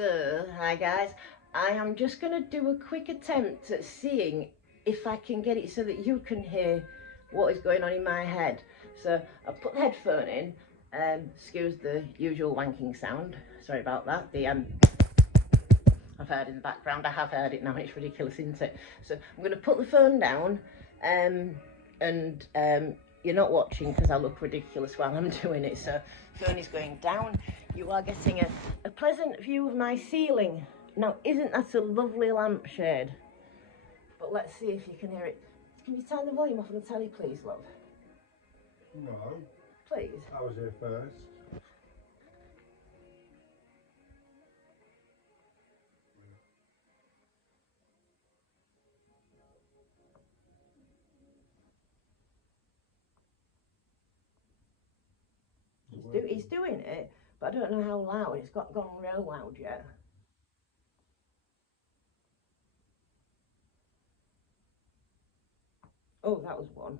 So, hi guys, I am just going to do a quick attempt at seeing if I can get it so that you can hear what is going on in my head. So, I put the headphone in, excuse the usual wanking sound, sorry about that, I've heard in the background, I have heard it now, it's ridiculous, isn't it? So, I'm going to put the phone down, and you're not watching because I look ridiculous while I'm doing it, so phone is going down. You are getting a pleasant view of my ceiling. Now, isn't that a lovely lampshade? But let's see if you can hear it. Can you turn the volume off on the telly, please, love? No. Please. I was here first. He's doing it, but I don't know how loud. It's gone real loud yet. Oh, that was one.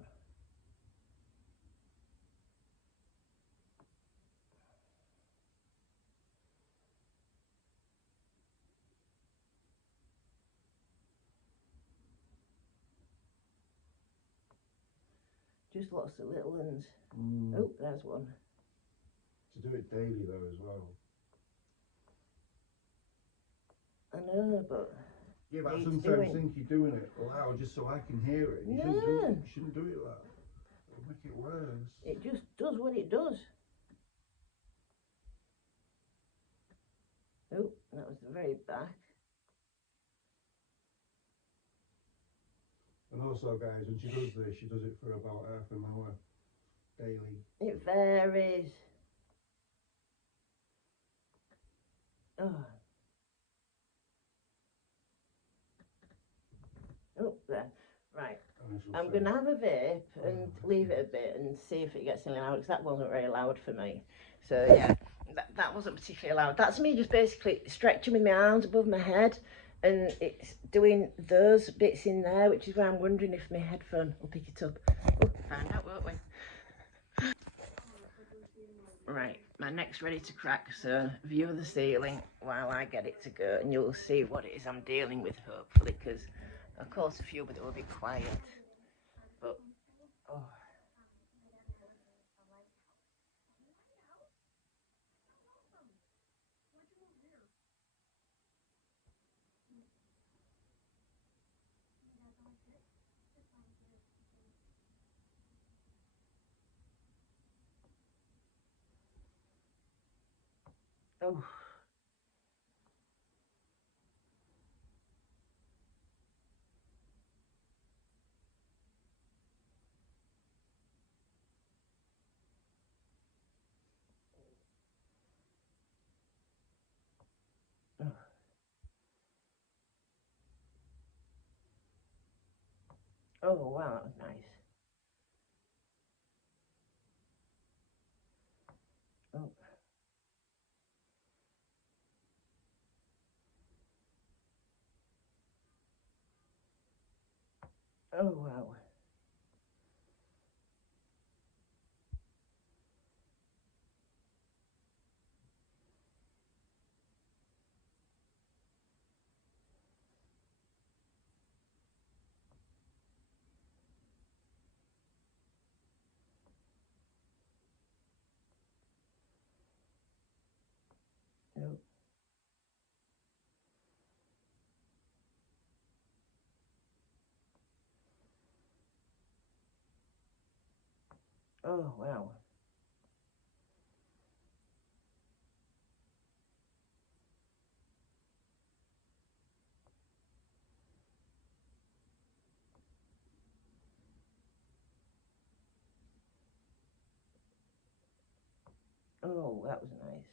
Just lots of little ones. Oh, there's one. To do it daily though as well. I know, but yeah, but sometimes I think you're doing it loud just so I can hear it. You shouldn't do it loud. It'll make it worse. It just does what it does. Oh, that was the very back. And also, guys, when she does this, she does it for about half an hour daily. It varies. Oh. Oh, there. Right. I'm going to have a vape and leave it a bit and see if it gets any louder, because that wasn't very loud for me. So, yeah, that wasn't particularly loud. That's me just basically stretching with my arms above my head, and it's doing those bits in there, which is why I'm wondering if my headphone will pick it up. We'll find out, won't we? Right, my neck's ready to crack, so view of the ceiling while I get it to go, and you'll see what it is I'm dealing with, hopefully, because of course a few, but it will be quiet. But, oh. Oh. Oh, wow, that was nice. Oh. Oh, wow. Oh. Oh, wow. Oh, that was nice.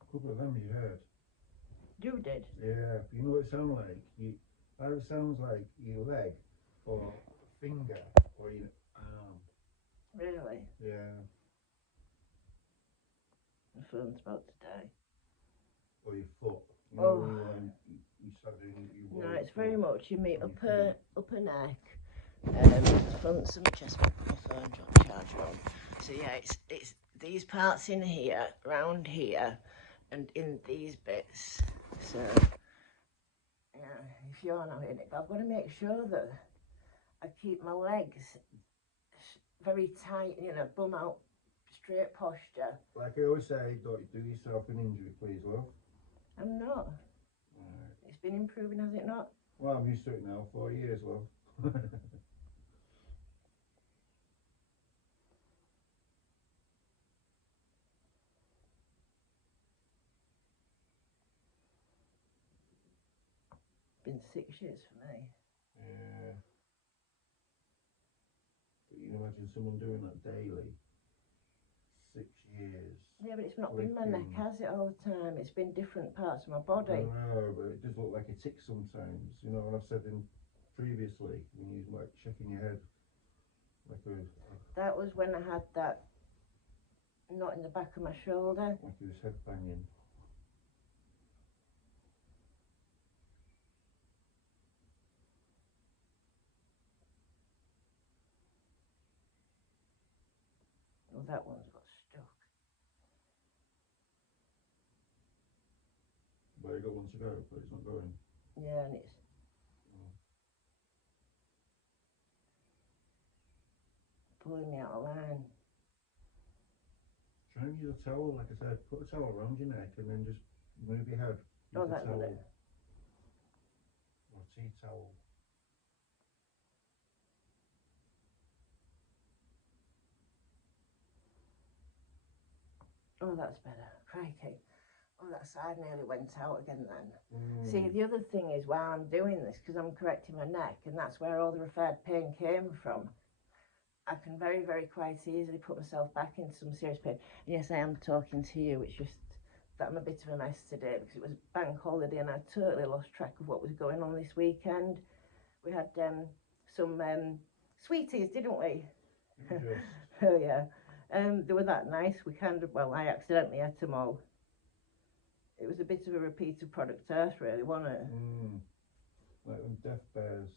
A couple of them you heard. You did? Yeah, you know what it sounds like? Either sounds like your leg or finger or your arm. Really? Yeah. My phone's about to die. Or your foot. You know, Oh. when you start doing your No, it's very much in my on upper neck. Front some chest, put my phone charger on. So yeah, it's these parts in here, round here, and in these bits. So yeah, if you're not in it, but I've got to make sure that I keep my legs very tight, you know, bum out, straight posture. Like I always say, don't do yourself an injury, please, love. I'm not. Right. It's been improving, has it not? Well, I'm used to it now. 4 years, love. Been 6 years for me. Yeah. But you can imagine someone doing that daily. 6 years. Yeah, but it's not been my neck, has it, all the time? It's been different parts of my body. I know, but it does look like a tick sometimes. You know what I've said in previously, when you like checking your head. Like that was when I had that knot in the back of my shoulder. Like he was head banging. Oh, that one's got stuck. But you got one to go, but it's not going. Yeah, and it's pulling me out of line. Try and use a towel, like I said, put a towel around your neck and then just move your head. Oh, that towel. one. Or a tea towel. Oh, that's better. Crikey. Oh, that side nearly went out again then. See, the other thing is while I'm doing this, because I'm correcting my neck, and that's where all the referred pain came from, I can very, very quite easily put myself back into some serious pain. And yes, I am talking to you. It's just that I'm a bit of a mess today because it was bank holiday and I totally lost track of what was going on this weekend. We had some sweeties, didn't we? Oh, yeah. They were that nice. We kind of, well, I accidentally ate them all. It was a bit of a repeat of Product Earth, really, wasn't it? Like them death bears.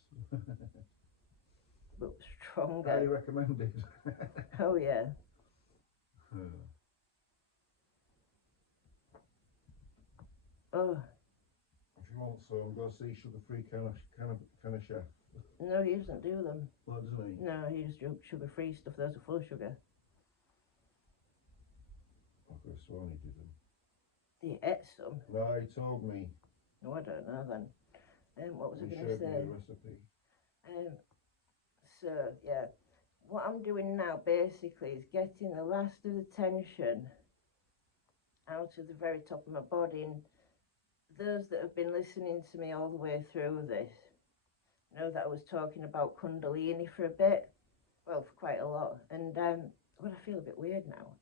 But stronger. Highly recommended. Oh, yeah. Oh. If you want some, go see sugar-free kind of chef. No, he doesn't do them. Well, doesn't he? No, he just does sugar-free stuff. Those are full of sugar. I could have sworn he did them. He ate some. No, he told me. No, I don't know then. What was I He going to showed me say? the recipe. So, yeah. What I'm doing now, basically, is getting the last of the tension out of the very top of my body. And those that have been listening to me all the way through this know that I was talking about kundalini for a bit. Well, for quite a lot. And, well, I feel a bit weird now.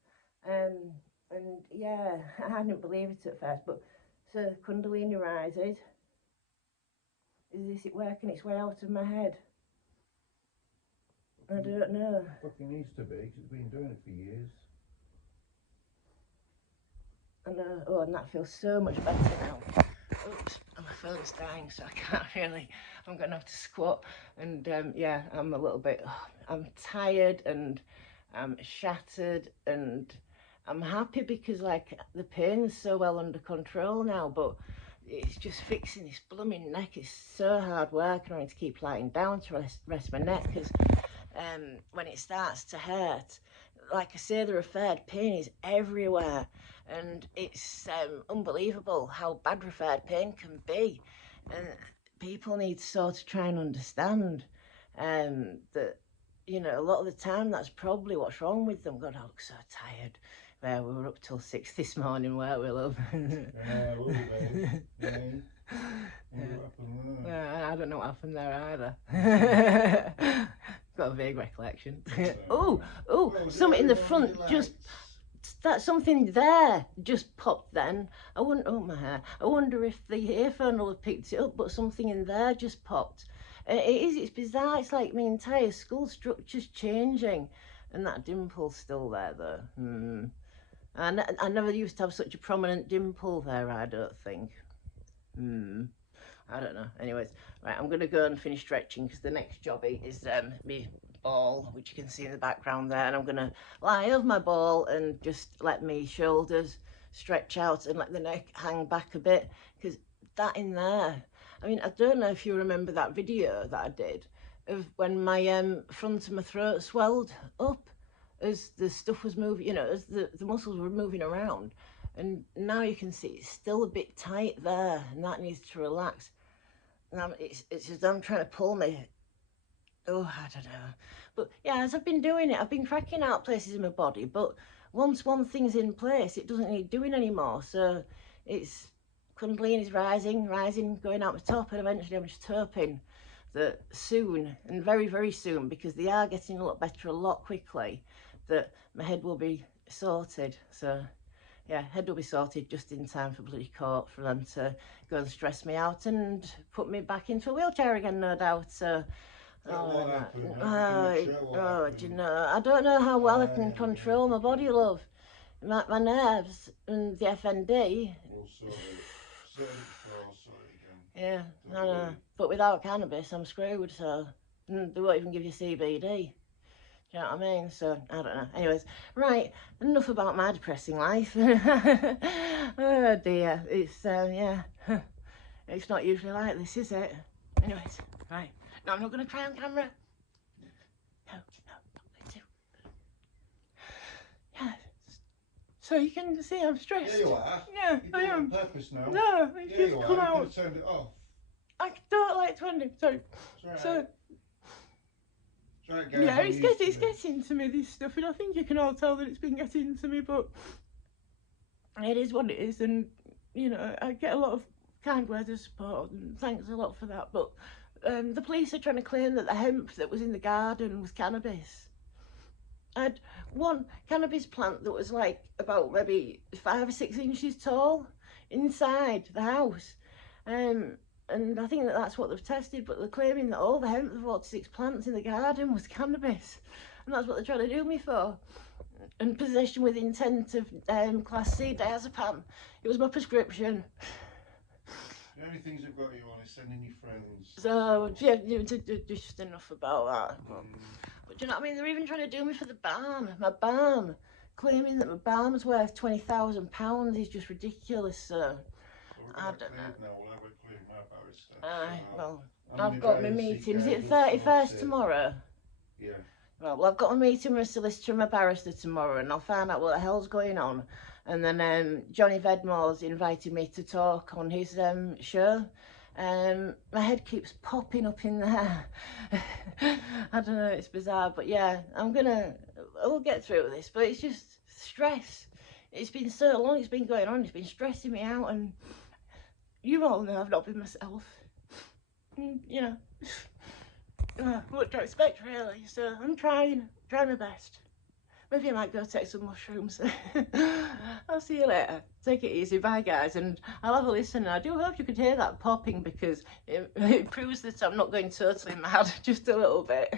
And yeah, I didn't believe it at first, but so kundalini rises. Is it working its way out of my head? I don't know. Fucking needs to be, because it's been doing it for years. I know. Oh, and that feels so much better now. Oops, my phone's dying, so I can't really. I'm going to have to squat. And yeah, I'm a little bit. I'm tired and I'm shattered, and I'm happy because like the pain's so well under control now. But it's just fixing this blooming neck is so hard work. I need to keep lying down to rest my neck because when it starts to hurt, like I say, the referred pain is everywhere, and it's unbelievable how bad referred pain can be. And people need to sort of try and understand that, you know, a lot of the time that's probably what's wrong with them. God, I look so tired. Well, we were up till 6 this morning, weren't we, love? Yeah, a little bit. Yeah. I don't know what happened there either. Got a vague recollection. Oh, something in the front just, that something there just popped then. I wonder, oh my hair, I wonder if the earphone will have picked it up, but something in there just popped. It's bizarre. It's like my entire skull structure's changing. And that dimple's still there though. And I never used to have such a prominent dimple there, I don't think. I don't know. Anyways, right, I'm going to go and finish stretching because the next jobby is my ball, which you can see in the background there. And I'm going to lie over my ball and just let my shoulders stretch out and let the neck hang back a bit, because that in there, I mean, I don't know if you remember that video that I did of when my front of my throat swelled up as the stuff was moving, you know, as the muscles were moving around. And now you can see it's still a bit tight there, and that needs to relax. And it's as though I'm trying to pull me. Oh, I don't know. But yeah, as I've been doing it, I've been cracking out places in my body. But once one thing's in place, it doesn't need doing anymore. So it's kundalini's rising, going out the top, and eventually I'm just hoping that soon, and very, very soon, because they are getting a lot better a lot quickly, that my head will be sorted. So yeah, head will be sorted just in time for bloody court, for them to go and stress me out and put me back into a wheelchair again, no doubt. So do you know, I don't know how well I can control my body, love. My nerves and the FND. Yeah, I know. But without cannabis, I'm screwed, so they won't even give you CBD. Do you know what I mean? So, I don't know. Anyways, right, enough about my depressing life. Oh dear, it's, yeah, it's not usually like this, is it? Anyways, right. No, I'm not going to try on camera. No, not going to. Yeah, so you can see I'm stressed. Yeah, you are. Yeah, I am. On purpose now. No, it's yeah, just come out. You could have turned it off. I don't like to end it, sorry. Right. So, Right, guys, yeah, it's getting to me, this stuff, and I think you can all tell that it's been getting to me, but it is what it is. And you know, I get a lot of kind words of support, and thanks a lot for that. But the police are trying to claim that the hemp that was in the garden was cannabis. I had one cannabis plant that was like about maybe 5 or 6 inches tall inside the house, and I think that that's what they've tested, but they're claiming that all the hemp, the 46 plants in the garden, was cannabis. And that's what they're trying to do me for. And possession with intent of Class C diazepam. It was my prescription. The only things I've got you on is sending your friends. So, yeah, just enough about that. But do you know what I mean? They're even trying to do me for the barn, my barn. Claiming that my barn's worth £20,000 is just ridiculous, so I don't know. Well, I've got my meeting. Is it 31st tomorrow? Yeah. Well, I've got a meeting with a solicitor and my barrister tomorrow, and I'll find out what the hell's going on. And then Johnny Vedmore's invited me to talk on his show. My head keeps popping up in there. I don't know, it's bizarre, but yeah, we'll get through this, but it's just stress. It's been so long, it's been going on, it's been stressing me out, and you all know I've not been myself. You know, what do I expect, really? So I'm trying my best. Maybe I might go take some mushrooms. I'll see you later. Take it easy. Bye, guys. And I'll have a listen. I do hope you could hear that popping, because it proves that I'm not going totally mad, just a little bit.